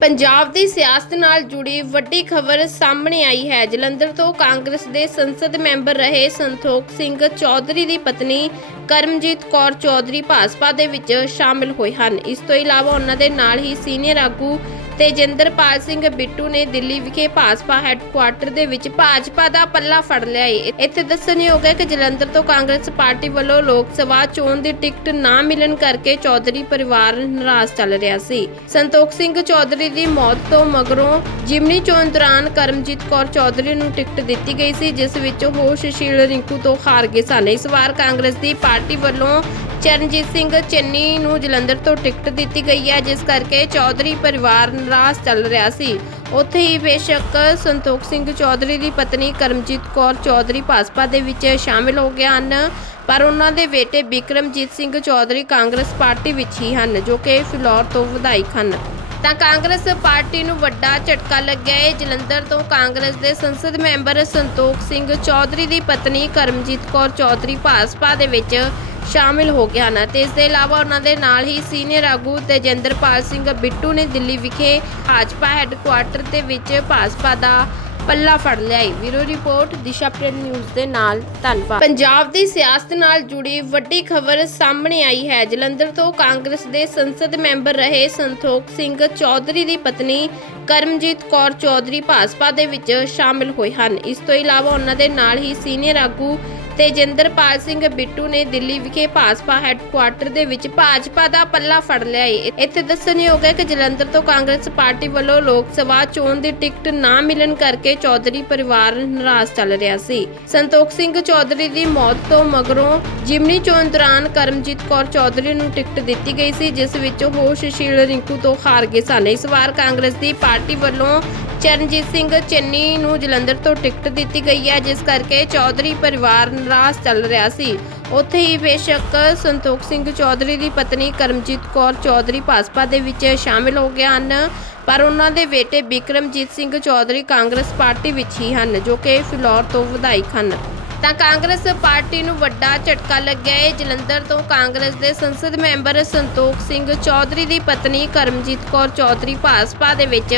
ਪੰਜਾਬ ਦੀ ਸਿਆਸਤ ਨਾਲ ਜੁੜੀ ਵੱਡੀ ਖਬਰ ਸਾਹਮਣੇ ਆਈ ਹੈ। ਜਲੰਧਰ ਤੋਂ ਕਾਂਗਰਸ ਦੇ ਸੰਸਦ ਮੈਂਬਰ ਰਹੇ ਸੰਤੋਖ ਸਿੰਘ ਚੌਧਰੀ ਦੀ ਪਤਨੀ ਕਰਮਜੀਤ ਕੌਰ ਚੌਧਰੀ ਭਾਜਪਾ ਦੇ ਵਿੱਚ ਸ਼ਾਮਿਲ ਹੋਏ ਹਨ। ਇਸ ਤੋਂ ਇਲਾਵਾ ਉਹਨਾਂ ਦੇ ਨਾਲ ਹੀ ਸੀਨੀਅਰ ਆਗੂ ਤੇਜਿੰਦਰਪਾਲ ਸਿੰਘ ਬਿੱਟੂ ਨੇ ਦਿੱਲੀ ਵਿਖੇ ਭਾਜਪਾ ਹੈੱਡਕੁਆਰਟਰ ਦੇ ਵਿੱਚ ਭਾਜਪਾ ਦਾ ਪੱਲਾ ਫੜ ਲਿਆ ਹੈ ਇੱਥੇ ਦੱਸਣਯੋਗ ਹੈ ਕਿ ਜਲੰਧਰ ਤੋਂ ਕਾਂਗਰਸ ਪਾਰਟੀ ਵੱਲੋਂ ਲੋਕ ਸਭਾ ਚੋਣ ਦੀ ਟਿਕਟ ਨਾ ਮਿਲਣ ਕਰਕੇ ਚੌਧਰੀ ਪਰਿਵਾਰ ਨਾਰਾਜ਼ ਚੱਲ ਰਿਹਾ ਸੀ। ਸੰਤੋਖ ਸਿੰਘ ਚੌਧਰੀ ਦੀ ਮੌਤ ਤੋਂ ਮਗਰੋਂ ਜਿਮਨੀ ਚੋਣ ਦੌਰਾਨ ਕਰਮਜੀਤ ਕੌਰ ਚੌਧਰੀ ਨੂੰ ਟਿਕਟ ਦਿੱਤੀ ਗਈ ਸੀ, ਜਿਸ ਵਿੱਚ ਉਹ ਸੁਸ਼ੀਲ ਰਿੰਕੂ ਤੋਂ ਹਾਰ ਗਏ ਸਨ। ਇਸ ਵਾਰ ਕਾਂਗਰਸ ਦੀ ਪਾਰਟੀ ਵੱਲੋਂ ਚਰਨਜੀਤ ਸਿੰਘ ਚੰਨੀ ਨੂੰ ਜਲੰਧਰ ਤੋਂ ਟਿਕਟ ਦਿੱਤੀ ਗਈ ਹੈ, ਜਿਸ ਕਰਕੇ ਚੌਧਰੀ ਪਰਿਵਾਰ ਨਾਰਾਜ਼ ਚੱਲ ਰਿਹਾ ਸੀ। ਉੱਥੇ ਹੀ ਬੇਸ਼ੱਕ ਸੰਤੋਖ ਸਿੰਘ ਚੌਧਰੀ ਦੀ ਪਤਨੀ ਕਰਮਜੀਤ ਕੌਰ ਚੌਧਰੀ ਭਾਜਪਾ ਦੇ ਵਿੱਚ ਸ਼ਾਮਿਲ ਹੋ ਗਏ ਹਨ, ਪਰ ਉਹਨਾਂ ਦੇ ਬੇਟੇ ਬਿਕਰਮਜੀਤ ਸਿੰਘ ਚੌਧਰੀ ਕਾਂਗਰਸ ਪਾਰਟੀ ਵਿੱਚ ਹੀ ਹਨ, ਜੋ ਕਿ ਫਿਲੌਰ ਤੋਂ ਵਿਧਾਇਕ ਹਨ। ਤਾਂ ਕਾਂਗਰਸ ਪਾਰਟੀ ਨੂੰ ਵੱਡਾ ਝਟਕਾ ਲੱਗਿਆ। ਹੈ ਜਲੰਧਰ ਤੋਂ ਕਾਂਗਰਸ ਦੇ ਸੰਸਦ ਮੈਂਬਰ ਸੰਤੋਖ ਸਿੰਘ ਚੌਧਰੀ ਦੀ ਪਤਨੀ ਕਰਮਜੀਤ ਕੌਰ ਚੌਧਰੀ ਭਾਜਪਾ ਦੇ ਵਿੱਚ ਸ਼ਾਮਿਲ ਹੋ ਗਿਆ ਹਨ ਤੇ ਇਸ ਦੇ ਇਲਾਵਾ ਉਹਨਾਂ ਦੇ ਨਾਲ ਹੀ ਸੀਨੀਅਰ ਆਗੂ ਤੇਜਿੰਦਰਪਾਲ ਸਿੰਘ ਬਿੱਟੂ ਨੇ ਦਿੱਲੀ ਵਿਖੇ ਭਾਜਪਾ ਹੈੱਡਕੁਆਰਟਰ ਦੇ ਵਿੱਚ ਭਾਜਪਾ ਦਾ ਪੱਲਾ ਫੜ ਲਿਆ ਹੈ। ਰਿਪੋਰਟ, ਦਿਸ਼ਾ ਪ੍ਰਿੰਟ ਨਿਊਜ਼ ਦੇ ਨਾਲ। ਧੰਨਵਾਦ। ਪੰਜਾਬ ਦੀ ਸਿਆਸਤ ਨਾਲ ਜੁੜੀ ਵੱਡੀ ਖਬਰ ਸਾਹਮਣੇ ਆਈ ਹੈ। ਜਲੰਧਰ ਤੋਂ ਕਾਂਗਰਸ ਦੇ ਸੰਸਦ ਮੈਂਬਰ ਰਹੇ ਸੰਤੋਖ ਸਿੰਘ ਚੌਧਰੀ ਦੀ ਪਤਨੀ ਕਰਮਜੀਤ ਕੌਰ ਚੌਧਰੀ ਭਾਜਪਾ ਦੇ ਵਿੱਚ ਸ਼ਾਮਿਲ ਹੋਏ ਹਨ। ਇਸ ਤੋਂ ਇਲਾਵਾ ਉਹਨਾਂ ਦੇ ਨਾਲ ਹੀ ਸੀਨੀਅਰ ਆਗੂ ਤੇਜਿੰਦਰਪਾਲ ਸਿੰਘ ਬਿੱਟੂ ਨੇ ਦਿੱਲੀ ਵਿਖੇ ਭਾਜਪਾ ਹੈੱਡਕੁਆਰਟਰ ਦੇ ਵਿੱਚ ਭਾਜਪਾ ਦਾ ਪੱਲਾ ਫੜ ਲਿਆ ਹੈ ਇੱਥੇ ਦੱਸਣਯੋਗ ਹੈ ਕਿ ਜਲੰਧਰ ਤੋਂ ਕਾਂਗਰਸ ਪਾਰਟੀ ਵੱਲੋਂ ਲੋਕ ਸਭਾ ਚੋਣ ਦੀ ਟਿਕਟ ਨਾ ਮਿਲਣ ਕਰਕੇ ਚੌਧਰੀ ਪਰਿਵਾਰ ਨਾਰਾਜ਼ ਚੱਲ ਰਿਹਾ ਸੀ। ਸੰਤੋਖ ਸਿੰਘ ਚੌਧਰੀ ਦੀ ਮੌਤ ਤੋਂ ਮਗਰੋਂ ਜਿਮਨੀ ਚੋਣ ਦੌਰਾਨ ਕਰਮਜੀਤ ਕੌਰ ਚੌਧਰੀ ਨੂੰ ਟਿਕਟ ਦਿੱਤੀ ਗਈ ਸੀ, ਜਿਸ ਵਿੱਚ ਉਹ ਸੁਸ਼ੀਲ ਰਿੰਕੂ ਤੋਂ ਹਾਰ ਗਏ ਸਨ। ਇਸ ਵਾਰ ਕਾਂਗਰਸ ਦੀ ਪਾਰਟੀ ਵੱਲੋਂ ਚਰਨਜੀਤ ਸਿੰਘ ਚੰਨੀ ਨੂੰ ਜਲੰਧਰ ਤੋਂ ਟਿਕਟ ਦਿੱਤੀ ਗਈ ਹੈ, ਜਿਸ ਕਰਕੇ ਚੌਧਰੀ ਪਰਿਵਾਰ ਨਾਰਾਜ਼ ਚੱਲ ਰਿਹਾ ਸੀ। ਉੱਥੇ ਹੀ ਬੇਸ਼ੱਕ ਸੰਤੋਖ ਸਿੰਘ ਚੌਧਰੀ ਦੀ ਪਤਨੀ ਕਰਮਜੀਤ ਕੌਰ ਚੌਧਰੀ ਭਾਜਪਾ ਦੇ ਵਿੱਚ ਸ਼ਾਮਿਲ ਹੋ ਗਏ ਹਨ। ਪਰ ਉਹਨਾਂ ਦੇ ਬੇਟੇ ਬਿਕਰਮਜੀਤ ਸਿੰਘ ਚੌਧਰੀ ਕਾਂਗਰਸ ਪਾਰਟੀ ਵਿੱਚ ਹੀ ਹਨ, ਜੋ ਕਿ ਫਿਲੌਰ ਤੋਂ ਵਿਧਾਇਕ ਹਨ। ਤਾਂ ਕਾਂਗਰਸ ਪਾਰਟੀ ਨੂੰ ਵੱਡਾ ਝਟਕਾ ਲੱਗਿਆ। ਹੈ ਜਲੰਧਰ ਤੋਂ ਕਾਂਗਰਸ ਦੇ ਸੰਸਦ ਮੈਂਬਰ ਸੰਤੋਖ ਸਿੰਘ ਚੌਧਰੀ ਦੀ ਪਤਨੀ ਕਰਮਜੀਤ ਕੌਰ ਚੌਧਰੀ ਭਾਜਪਾ ਦੇ ਵਿੱਚ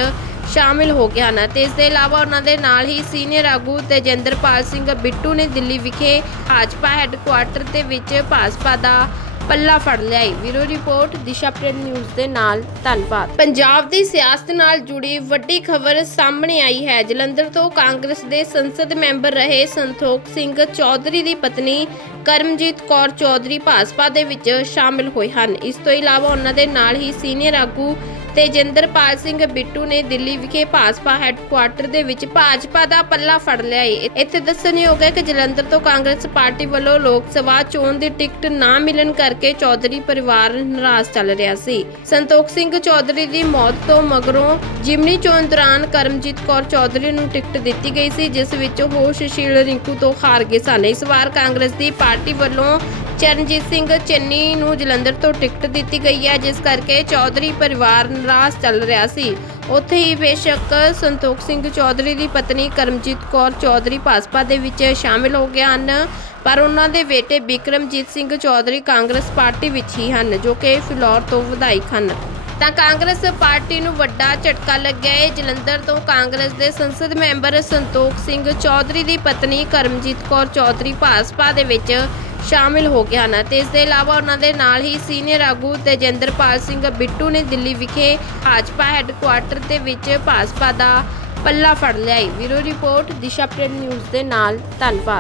ਸ਼ਾਮਿਲ ਹੋ ਗਏ ਹਨ ਤੇ ਇਸ ਦੇ ਇਲਾਵਾ ਉਹਨਾਂ ਦੇ ਨਾਲ ਹੀ ਸੀਨੀਅਰ ਆਗੂ ਤੇਜਿੰਦਰਪਾਲ ਸਿੰਘ ਬਿੱਟੂ ਨੇ ਦਿੱਲੀ ਵਿਖੇ ਭਾਜਪਾ ਹੈੱਡਕੁਆਰਟਰ ਦੇ ਵਿੱਚ ਭਾਜਪਾ ਦਾ ਪੱਲਾ ਫੜ ਲਿਆ ਹੈ। ਰਿਪੋਰਟ, ਦਿਸ਼ਾ ਪ੍ਰਿੰਟ ਨਿਊਜ਼ ਦੇ ਨਾਲ ਧੰਨਵਾਦ। ਪੰਜਾਬ ਦੀ ਸਿਆਸਤ ਨਾਲ ਜੁੜੀ ਵੱਡੀ ਖਬਰ ਸਾਹਮਣੇ ਆਈ ਹੈ। ਜਲੰਧਰ ਤੋਂ ਕਾਂਗਰਸ ਦੇ ਸੰਸਦ ਮੈਂਬਰ ਰਹੇ ਸੰਤੋਖ ਸਿੰਘ ਚੌਧਰੀ ਦੀ ਪਤਨੀ ਕਰਮਜੀਤ ਕੌਰ ਚੌਧਰੀ ਭਾਜਪਾ ਦੇ ਵਿੱਚ ਸ਼ਾਮਿਲ ਹੋਏ ਹਨ। ਇਸ ਤੋਂ ਇਲਾਵਾ ਉਹਨਾਂ ਦੇ ਨਾਲ ਹੀ ਸੀਨੀਅਰ ਆਗੂ ਤੇਜਿੰਦਰਪਾਲ ਸਿੰਘ ਬਿੱਟੂ ਨੇ ਦਿੱਲੀ ਵਿਖੇ ਭਾਜਪਾ ਹੈੱਡਕੁਆਰਟਰ ਦੇ ਵਿੱਚ ਭਾਜਪਾ ਦਾ ਪੱਲਾ ਫੜ ਲਿਆ ਹੈ ਇੱਥੇ ਦੱਸਣਯੋਗ ਹੈ ਕਿ ਜਲੰਧਰ ਤੋਂ ਕਾਂਗਰਸ ਪਾਰਟੀ ਵੱਲੋਂ ਲੋਕ ਸਭਾ ਚੋਣ ਦੀ ਟਿਕਟ ਨਾ ਮਿਲਣ ਕਰਕੇ ਚੌਧਰੀ ਪਰਿਵਾਰ ਨਾਰਾਜ਼ ਚੱਲ ਰਿਹਾ ਸੀ। ਸੰਤੋਖ ਸਿੰਘ ਚੌਧਰੀ ਦੀ ਮੌਤ ਤੋਂ ਮਗਰੋਂ ਜਿਮਨੀ ਚੋਣ ਦੌਰਾਨ ਕਰਮਜੀਤ ਕੌਰ ਚੌਧਰੀ ਨੂੰ ਟਿਕਟ ਦਿੱਤੀ ਗਈ ਸੀ, ਜਿਸ ਵਿੱਚ ਉਹ ਸੁਸ਼ੀਲ ਰਿੰਕੂ ਤੋਂ ਹਾਰ ਗਏ ਸਨ। ਇਸ ਵਾਰ ਕਾਂਗਰਸ ਦੀ ਪਾਰਟੀ ਵੱਲੋਂ ਚਰਨਜੀਤ ਸਿੰਘ ਚੰਨੀ ਨੂੰ ਜਲੰਧਰ ਤੋਂ ਟਿਕਟ ਦਿੱਤੀ ਗਈ ਹੈ, ਜਿਸ ਕਰਕੇ ਚੌਧਰੀ ਪਰਿਵਾਰ ਨਾਰਾਜ਼ ਚੱਲ ਰਿਹਾ ਸੀ। ਉੱਥੇ ਹੀ ਬੇਸ਼ੱਕ ਸੰਤੋਖ ਸਿੰਘ ਚੌਧਰੀ ਦੀ ਪਤਨੀ ਕਰਮਜੀਤ ਕੌਰ ਚੌਧਰੀ ਭਾਜਪਾ ਦੇ ਵਿੱਚ ਸ਼ਾਮਿਲ ਹੋ ਗਏ ਹਨ, ਪਰ ਉਹਨਾਂ ਦੇ ਬੇਟੇ ਬਿਕਰਮਜੀਤ ਸਿੰਘ ਚੌਧਰੀ ਕਾਂਗਰਸ ਪਾਰਟੀ ਵਿੱਚ ਹੀ ਹਨ, ਜੋ ਕਿ ਫਿਲੌਰ ਤੋਂ ਵਿਧਾਇਕ ਹਨ। ਤਾਂ ਕਾਂਗਰਸ ਪਾਰਟੀ ਨੂੰ ਵੱਡਾ ਝਟਕਾ ਲੱਗਿਆ ਹੈ। ਜਲੰਧਰ ਤੋਂ ਕਾਂਗਰਸ ਦੇ ਸੰਸਦ ਮੈਂਬਰ ਸੰਤੋਖ ਸਿੰਘ ਚੌਧਰੀ ਦੀ ਪਤਨੀ ਕਰਮਜੀਤ ਕੌਰ ਚੌਧਰੀ ਭਾਜਪਾ ਦੇ ਵਿੱਚ ਸ਼ਾਮਿਲ ਹੋ ਗਏ ਹਨ ਤੇ ਇਸ ਦੇ ਇਲਾਵਾ ਉਹਨਾਂ ਦੇ ਨਾਲ ਹੀ ਸੀਨੀਅਰ ਆਗੂ ਤੇਜਿੰਦਰਪਾਲ ਸਿੰਘ ਬਿੱਟੂ ਨੇ ਦਿੱਲੀ ਵਿਖੇ ਭਾਜਪਾ ਹੈੱਡਕੁਆਰਟਰ ਦੇ ਵਿੱਚ ਭਾਜਪਾ ਦਾ ਪੱਲਾ ਫੜ ਲਿਆ ਹੈ। Bureau report, Disha print news ਦੇ ਨਾਲ। ਧੰਨਵਾਦ।